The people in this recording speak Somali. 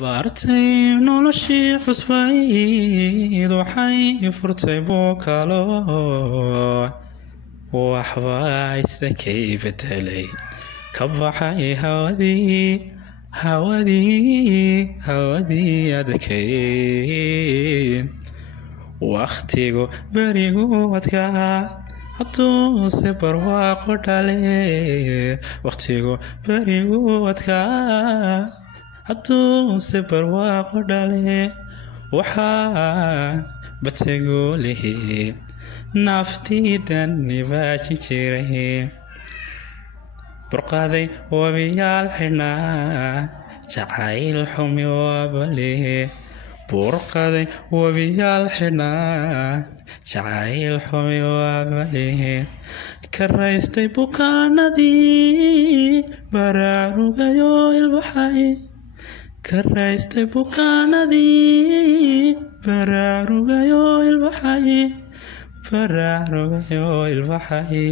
Bartay noloshii cusbayd waxay furtay buukalo waxba isakay bedelay ka baxay hawadii adkayd waqtigu berigu adkaa hadduu se barwaaqo dhale waqtigu berigu adkaa hadduu se barwaaqo dhale waxaa batagoo lihi naftiidan nibaajin jiray burqaday wabiyaal xidhnaa jacayl xumi waabale burqaday wabiyaal xidhnaa jacayl xumi waabale karaystay bukaanadii baraarugayo ilbaxay karaystay bukaanadii baraarugayo ilbaxay